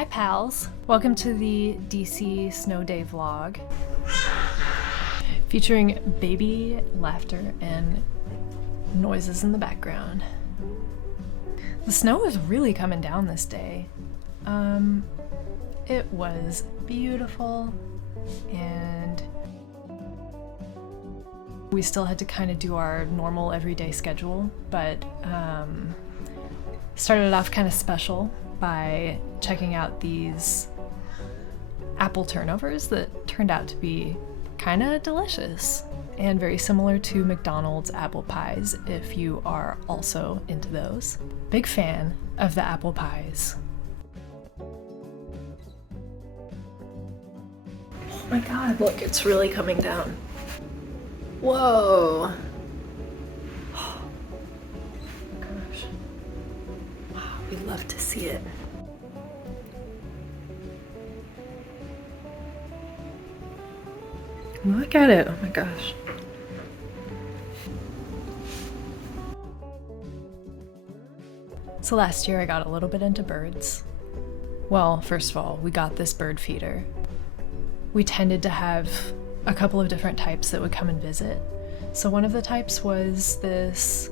Hi pals! Welcome to the DC Snow Day vlog, featuring baby laughter and noises in the background. The snow is really coming down this day. It was beautiful and we still had to kind of do our normal everyday schedule, but started off kind of special by checking out these apple turnovers that turned out to be kind of delicious and very similar to McDonald's apple pies if you are also into those. Big fan of the apple pies. Oh my god, look, it's really coming down. Whoa! Oh gosh. Oh, we'd love to see it. Look at it, oh my gosh. So last year I got a little bit into birds. Well, first of all, we got this bird feeder. We tended to have a couple of different types that would come and visit. So one of the types was this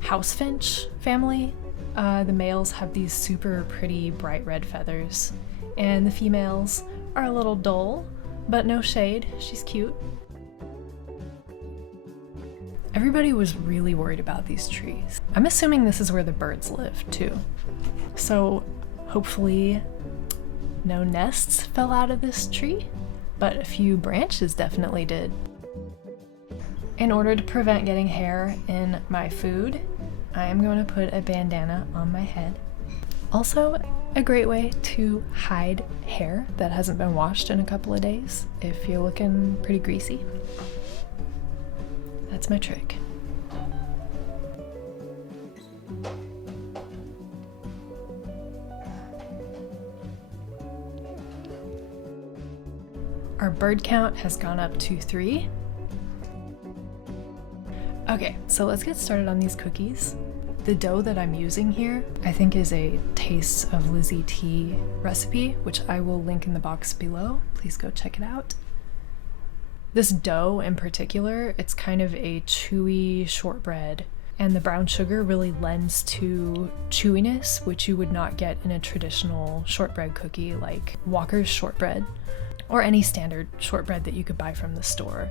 house finch family. The males have these super pretty bright red feathers, and the females are a little dull, but no shade, she's cute. Everybody was really worried about these trees. I'm assuming this is where the birds live too. So hopefully no nests fell out of this tree, but a few branches definitely did. In order to prevent getting hair in my food, I am going to put a bandana on my head. Also, a great way to hide hair that hasn't been washed in a couple of days if you're looking pretty greasy. That's my trick. Our bird count has gone up to 3. Okay, so let's get started on these cookies. The dough that I'm using here, I think is a Taste of Lizzie Tea recipe, which I will link in the box below. Please go check it out. This dough in particular, it's kind of a chewy shortbread, and the brown sugar really lends to chewiness, which you would not get in a traditional shortbread cookie like Walker's shortbread, or any standard shortbread that you could buy from the store.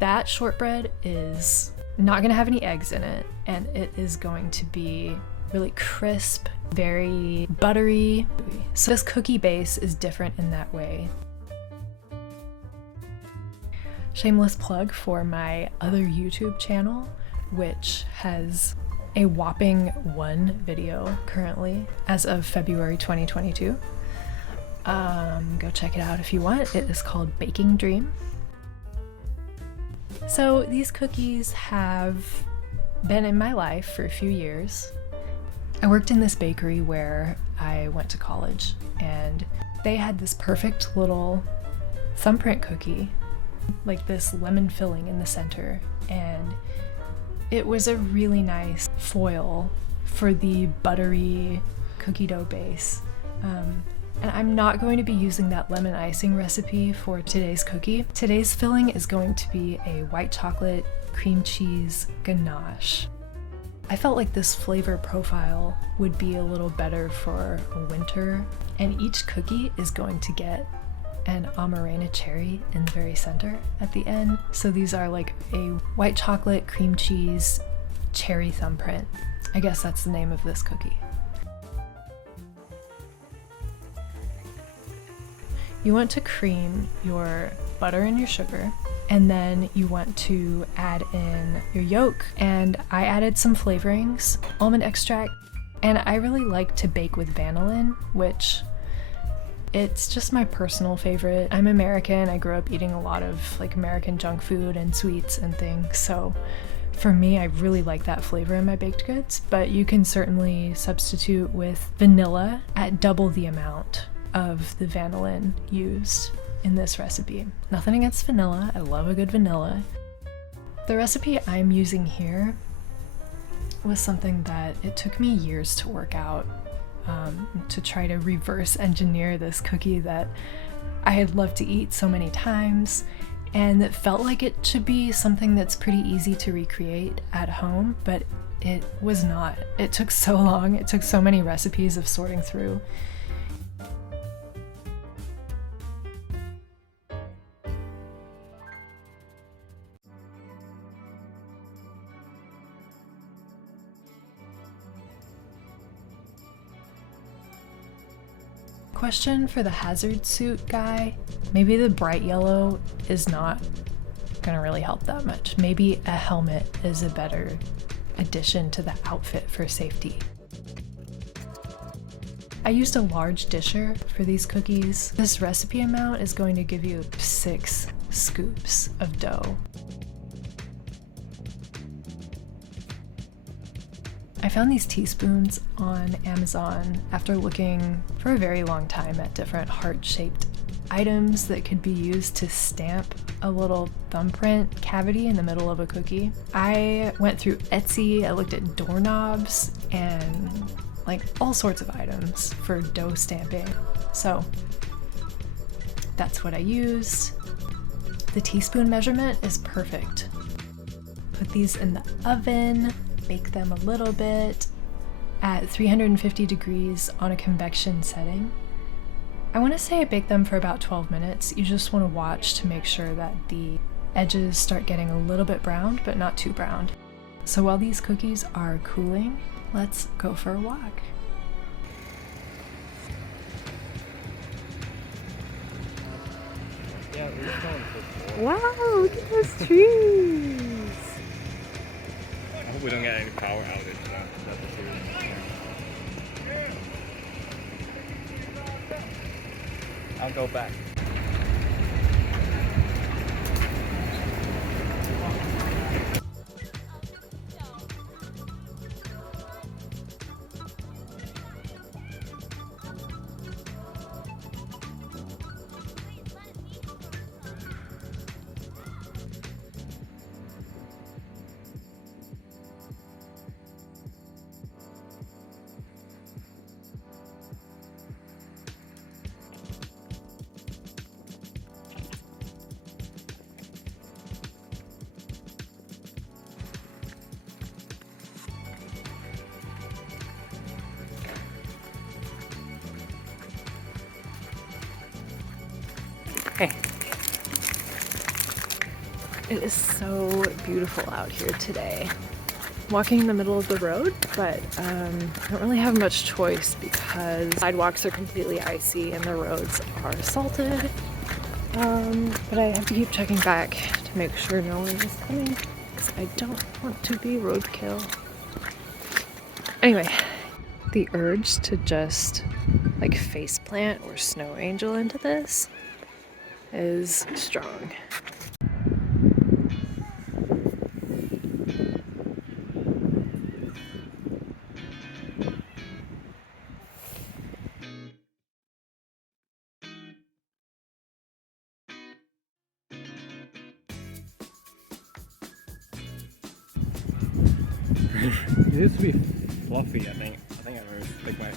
That shortbread is not gonna have any eggs in it, and it is going to be really crisp, very buttery. So this cookie base is different in that way. Shameless plug for my other YouTube channel, which has a whopping 1 video currently as of February 2022. Go check it out if you want. It is called Baking Dream. So these cookies have been in my life for a few years. I worked in this bakery where I went to college, and they had this perfect little thumbprint cookie, like this lemon filling in the center, and it was a really nice foil for the buttery cookie dough base. And I'm not going to be using that lemon icing recipe for today's cookie. Today's filling is going to be a white chocolate cream cheese ganache. I felt like this flavor profile would be a little better for winter, and each cookie is going to get an amarena cherry in the very center at the end. So these are like a white chocolate cream cheese cherry thumbprint. I guess that's the name of this cookie. You want to cream your butter and your sugar, and then you want to add in your yolk, and I added some flavorings, almond extract, and I really like to bake with vanillin, which it's just my personal favorite. I'm American, I grew up eating a lot of like American junk food and sweets and things, so for me I really like that flavor in my baked goods, but you can certainly substitute with vanilla at double the amount of the vanillin used in this recipe. Nothing against vanilla, I love a good vanilla. The recipe I'm using here was something that it took me years to work out. to try to reverse engineer this cookie that I had loved to eat so many times, and it felt like it should be something that's pretty easy to recreate at home, but it was not. It took so long. It took so many recipes of sorting through. Question for the hazard suit guy. Maybe the bright yellow is not gonna really help that much. Maybe a helmet is a better addition to the outfit for safety. I used a large disher for these cookies. This recipe amount is going to give you 6 scoops of dough. I found these teaspoons on Amazon after looking for a very long time at different heart-shaped items that could be used to stamp a little thumbprint cavity in the middle of a cookie. I went through Etsy, I looked at doorknobs and like all sorts of items for dough stamping. So that's what I used. The teaspoon measurement is perfect. Put these in the oven. Bake them a little bit at 350 degrees on a convection setting. I want to say I bake them for about 12 minutes. You just want to watch to make sure that the edges start getting a little bit browned, but not too browned. So while these cookies are cooling, let's go for a walk. Yeah, we're just going for 4. Wow, look at those trees! I hope we don't get any power outage. That's the truth. I'll go back. Hey. It is so beautiful out here today. Walking in the middle of the road, but I don't really have much choice because sidewalks are completely icy and the roads are salted. But I have to keep checking back to make sure no one is coming because I don't want to be roadkill. Anyway, the urge to just like faceplant or snow angel into this is strong. It needs to be fluffy, I think. I think I heard like my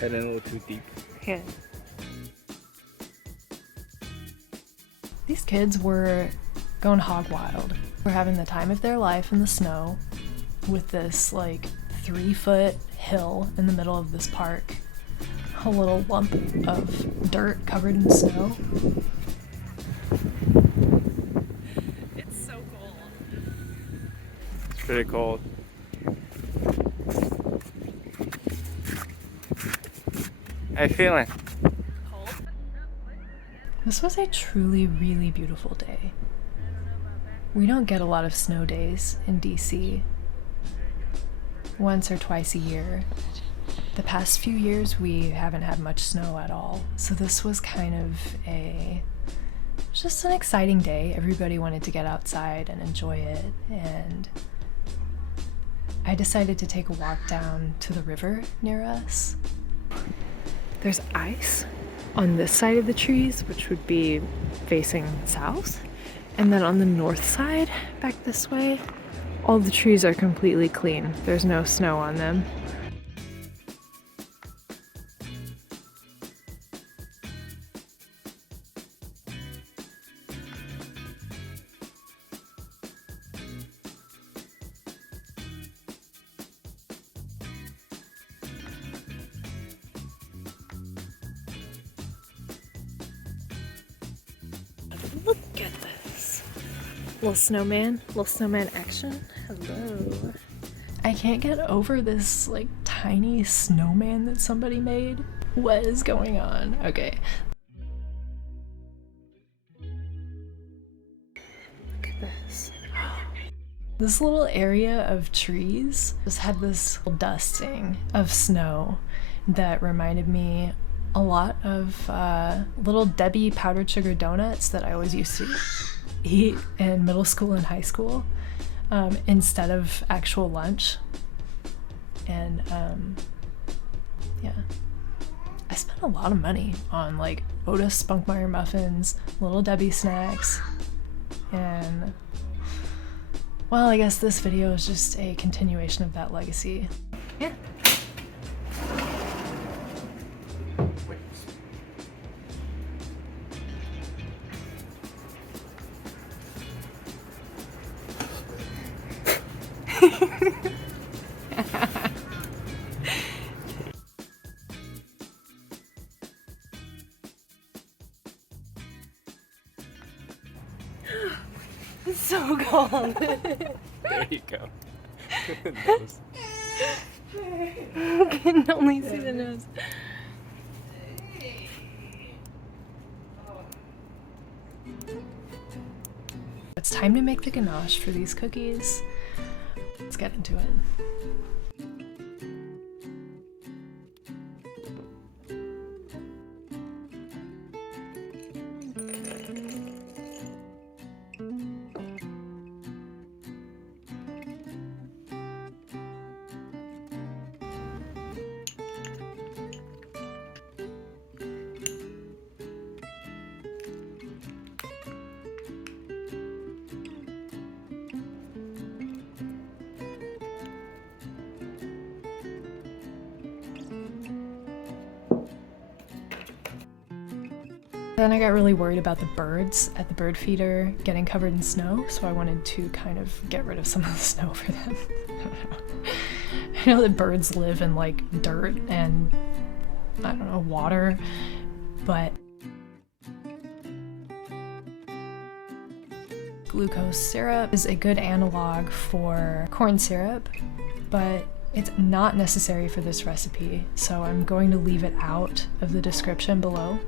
head in a little too deep. Yeah. These kids were going hog wild. We're having the time of their life in the snow with this like 3-foot hill in the middle of this park. A little lump of dirt covered in snow. It's so cold. It's pretty cold. How you feeling? Cold? This was a truly, really beautiful day. We don't get a lot of snow days in DC. Once or twice a year. The past few years we haven't had much snow at all, so this was kind of just an exciting day. Everybody wanted to get outside and enjoy it, and I decided to take a walk down to the river near us. There's ice on this side of the trees, which would be facing south, and then on the north side, back this way, all the trees are completely clean. There's no snow on them. Little snowman action. Hello. I can't get over this like tiny snowman that somebody made. What is going on? Okay. Look at this. This little area of trees just had this dusting of snow that reminded me a lot of little Debbie powdered sugar donuts that I always used to eat in middle school and high school instead of actual lunch. And yeah, I spent a lot of money on like Otis Spunkmeyer muffins, little Debbie snacks, and well, I guess this video is just a continuation of that legacy. Yeah. It's so cold. There you go. Nose. I can only see the nose. It's time to make the ganache for these cookies. Let's get into it. Then I got really worried about the birds at the bird feeder getting covered in snow, so I wanted to kind of get rid of some of the snow for them. I know that birds live in like dirt and, I don't know, water, but glucose syrup is a good analog for corn syrup, but it's not necessary for this recipe, so I'm going to leave it out of the description below.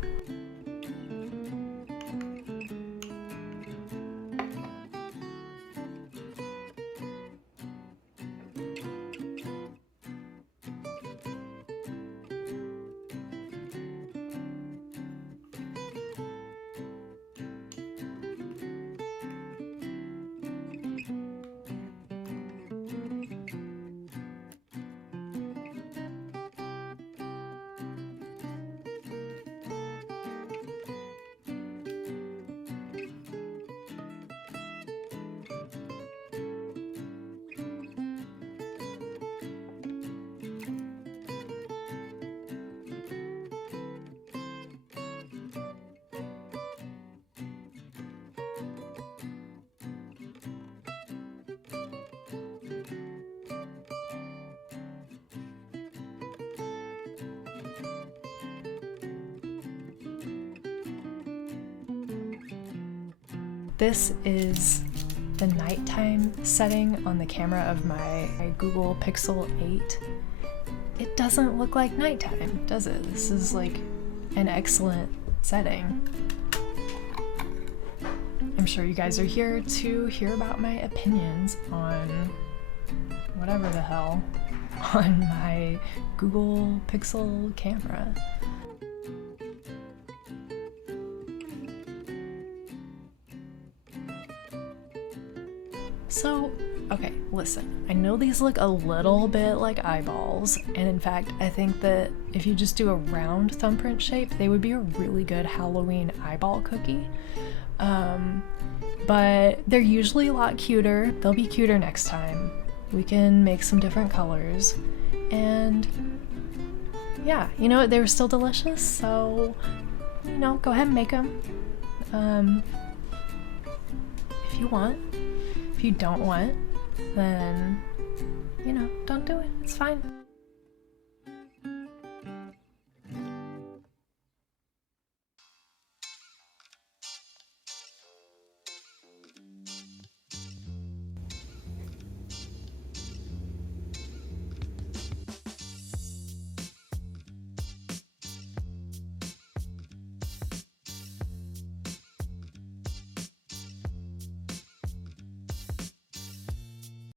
This is the nighttime setting on the camera of my Google Pixel 8. It doesn't look like nighttime, does it? This is like an excellent setting. I'm sure you guys are here to hear about my opinions on whatever the hell on my Google Pixel camera. So, okay, listen, I know these look a little bit like eyeballs, and in fact, I think that if you just do a round thumbprint shape, they would be a really good Halloween eyeball cookie. But they're usually a lot cuter. They'll be cuter next time. We can make some different colors, and yeah, you know what, they were still delicious, so, you know, go ahead and make them. If you want. If you don't want, then, you know, don't do it. It's fine.